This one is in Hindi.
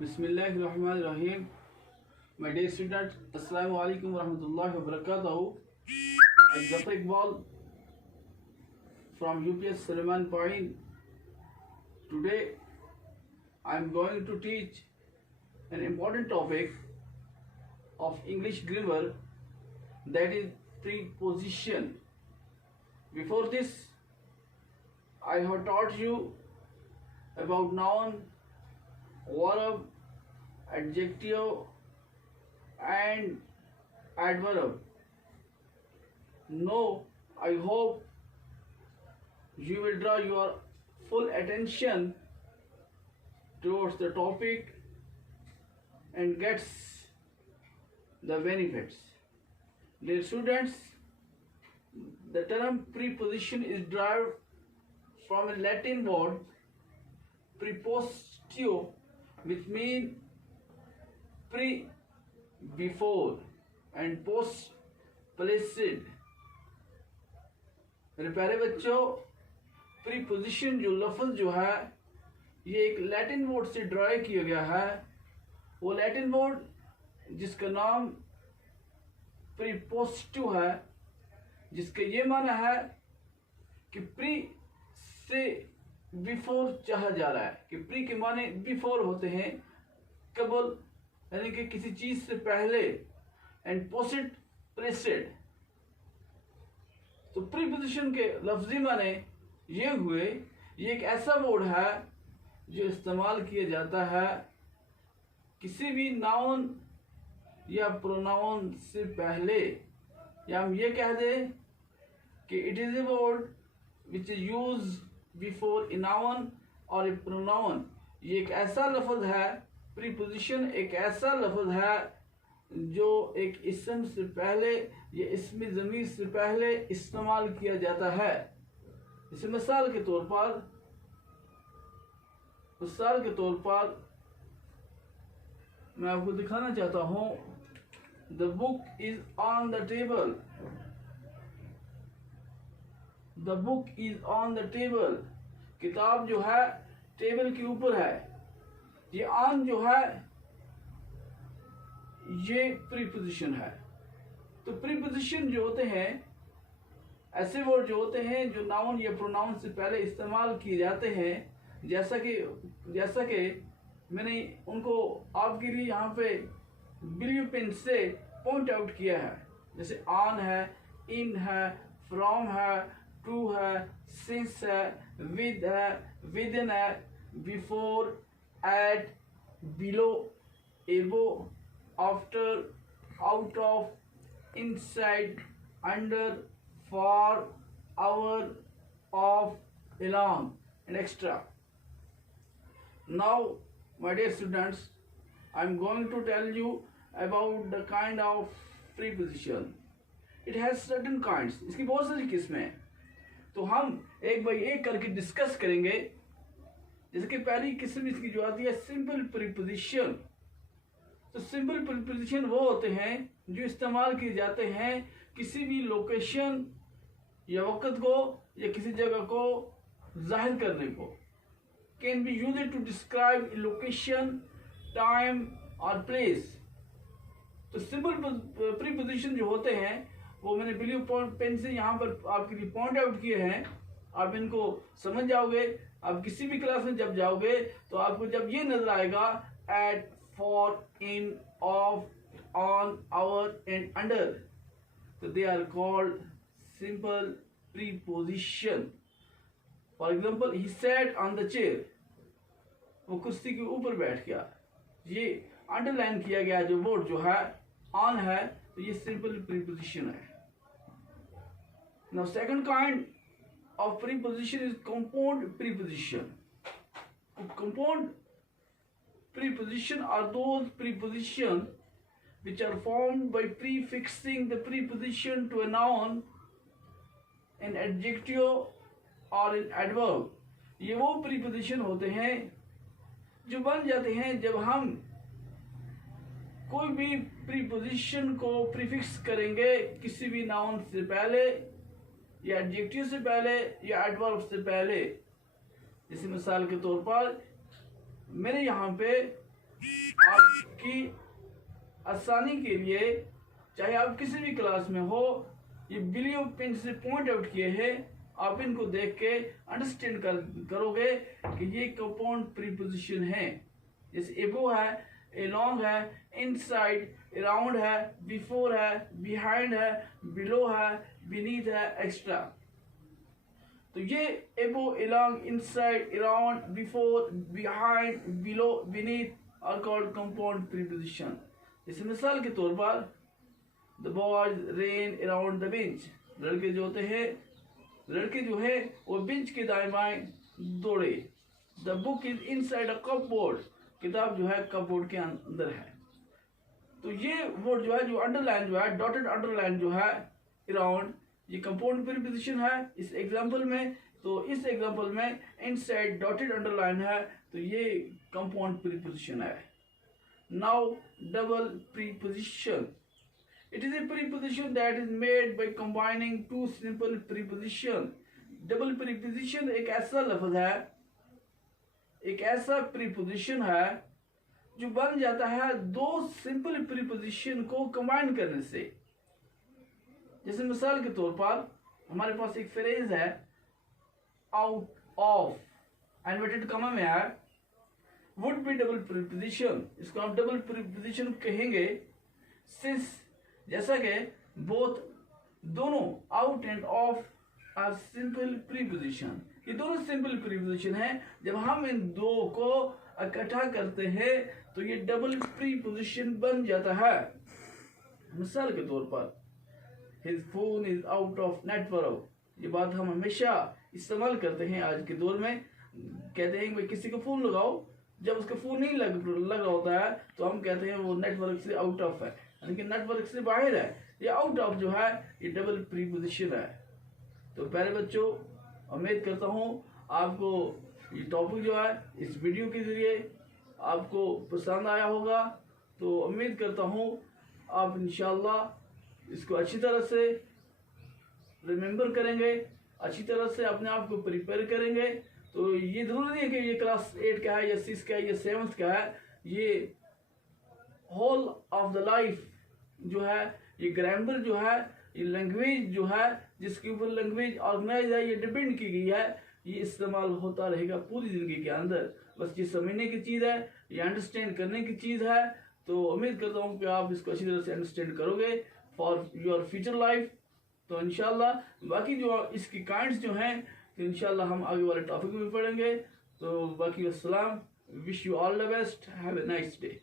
Bismillahirrahmanirrahim. My dear students, Assalamu alaikum warahmatullahi wabarakatuh. I Zafar Iqbal from UPS Suleiman Point. Today I am going to teach an important topic of English grammar, that is preposition. Before this, I have taught you about noun, verb, adjective and adverb. Now I hope you will draw your full attention towards the topic and gets the benefits. Dear students, the term preposition is derived from a Latin word prepositio, which means pre, before, and post, placed. मेरे प्यारे बच्चों, प्रीपोजिशन जो लफ्ज़ जो है ये एक लैटिन वर्ड से ड्राइव किया गया है। वो लैटिन वर्ड जिसका नाम प्रीपोजिटिव है, जिसका ये माना है कि प्री से बिफोर चाहा जा रहा है, कि प्री के माने बिफोर होते हैं, कबल यानी कि किसी चीज से पहले, एंड पोसिट प्रेसेड। तो प्रीपोजिशन के लफ्जी माने ये हुए, ये एक ऐसा वर्ड है जो इस्तेमाल किया जाता है किसी भी नाउन या प्रोनाउन से पहले, या हम ये कह दें कि it is a word which is use before a noun और ए प्रोनाउन। ये एक ऐसा लफ्ज है, प्रीपोजिशन एक ऐसा लफ्ज है जो एक इसम से पहले या इसमें ज़मीर से पहले इस्तेमाल किया जाता है। जैसे मिसाल के तौर पर मैं आपको दिखाना चाहता हूँ, the book is on the table. The book is on the table, किताब जो है टेबल के ऊपर है। ये ऑन जो है ये प्रीपोजिशन है। तो प्रीपोजिशन जो होते हैं ऐसे वर्ड जो होते हैं जो नाउन या प्रोनाउन से पहले इस्तेमाल किए जाते हैं, जैसा कि मैंने उनको आपके लिए यहाँ पे ब्लू पेन से पॉइंट आउट किया है। जैसे ऑन है, इन है, फ्रॉम है, टू है, सिंस है, विद है, विदिन है, बिफोर, एट, बिलो, एबो, after, out of, inside, under, for, our, of, along, and extra. Now, my dear students, I am going to tell you about the kind of preposition. It has certain kinds. इसकी बहुत सारी किस्में हैं, तो हम एक बाई एक करके डिस्कस करेंगे। जैसे कि पहली किस्म इसकी जो आती है सिंपल प्रीपोजिशन। तो सिंपल प्रीपोजिशन वो होते हैं जो इस्तेमाल किए जाते हैं किसी भी लोकेशन या वक़्त को या किसी जगह को जाहिर करने को। Can be used to describe location, time और प्लेस। तो सिंपल प्रीपोजिशन जो होते हैं वो मैंने ब्लू पेन से यहाँ पर आपके लिए पॉइंट आउट किए हैं। आप इनको समझ जाओगे। आप किसी भी क्लास में जब जाओगे तो आपको जब ये नजर आएगा at, for, in, of, on, our and under, so they are called simple preposition. For example, he sat on the chair, वो कुर्सी के ऊपर बैठ गया। ये अंडरलाइन किया गया जो वर्ड जो है on है, तो ये simple preposition है। Now second kind of preposition is compound preposition. Compound preposition are those prepositions which are formed by prefixing the preposition to a noun, an adjective or an adverb. ये वो preposition होते हैं जो बन जाते हैं जब हम कोई भी preposition को prefix करेंगे किसी भी noun से पहले या एडजेक्टिव से पहले या एडवर्ब से पहले। जैसे मिसाल के तौर पर मैंने यहाँ पे आपकी आसानी के लिए, चाहे आप किसी भी क्लास में हो, ये ब्लू पेन से पॉइंट आउट किए हैं, आप इनको देख के अंडरस्टैंड करोगे कि ये कंपाउंड प्रीपोजिशन है। जैसे एबो है, अलोंग है, इनसाइड, अराउंड है, बिफोर है, बिहाइंड है, बिलो है, बीनीथ है, एक्स्ट्रा। तो ये above, along, inside, around, before, behind, below, beneath are called compound preposition. जैसे मिसाल के तौर पर the boys ran around the bench, लड़के जो होते हैं, लड़के जो है वो बेंच के दाएं बाएं दौड़े। The book is inside a cupboard, किताब जो है कपबोर्ड के अंदर है। तो ये वर्ड जो है, जो अंडरलाइन जो है, डॉटेड अंडरलाइन जो है अराउंड, ये कंपाउंड प्रीपोजिशन है इस एग्जांपल में। तो इस एग्जांपल में इनसाइड डॉटेड अंडरलाइन है, तो ये कंपाउंड प्रीपोजिशन है। Now double preposition, it is a preposition that is made by combining two simple preposition। Double preposition एक ऐसा लफ्ज है, एक ऐसा प्रीपोजिशन है जो बन जाता है दो सिंपल प्रीपोजिशन को कंबाइन करने से। जैसे मिसाल के तौर पर हमारे पास एक फ्रेज है आउट ऑफ, इन्वर्टेड कॉमा में है, वुड बी डबल प्रीपोजिशन, इसको हम डबल प्रीपोजिशन कहेंगे। सिंस, जैसा कि बोथ, दोनों, out and of are simple preposition, ये दोनों सिंपल प्रीपोजिशन है। जब हम इन दो को इकट्ठा करते हैं तो ये डबल प्रीपोजिशन बन जाता है। मिसाल के तौर पर his phone is out of network, ये बात हम हमेशा इस्तेमाल करते हैं आज के दौर में। कहते हैं कि किसी को फोन लगाओ, जब उसका फोन नहीं लग रहा होता है तो हम कहते हैं वो नेटवर्क से आउट ऑफ है, यानी कि नेटवर्क से बाहर है। ये आउट ऑफ जो है ये डबल प्रीपोजिशन है। तो प्यारे बच्चों, उम्मीद करता हूँ आपको ये टॉपिक जो है इस वीडियो के जरिए आपको पसंद आया होगा। तो उम्मीद करता हूँ आप इंशाल्लाह इसको अच्छी तरह से रिमेंबर करेंगे, अच्छी तरह से अपने आप को प्रिपेयर करेंगे। तो ये जरूरी नहीं है कि ये क्लास 8 का है या 6 का है या 7th का है, ये होल ऑफ द लाइफ जो है, ये ग्रामर जो है, ये लैंग्वेज जो है, जिसके ऊपर लैंग्वेज ऑर्गेनाइज है, ये डिपेंड की गई है, ये इस्तेमाल होता रहेगा पूरी जिंदगी के अंदर। बस ये समझने की चीज़ है, ये अंडरस्टैंड करने की चीज़ है। तो उम्मीद करता हूँ कि आप इसको अच्छी तरह से अंडरस्टैंड करोगे फॉर योर फ्यूचर लाइफ। तो इंशाल्लाह बाकी जो इसकी काइंड्स जो हैं, तो इंशाल्लाह हम आगे वाले टॉपिक में पढ़ेंगे। तो बाकी अस्सलाम, wish you all the best, have a nice day.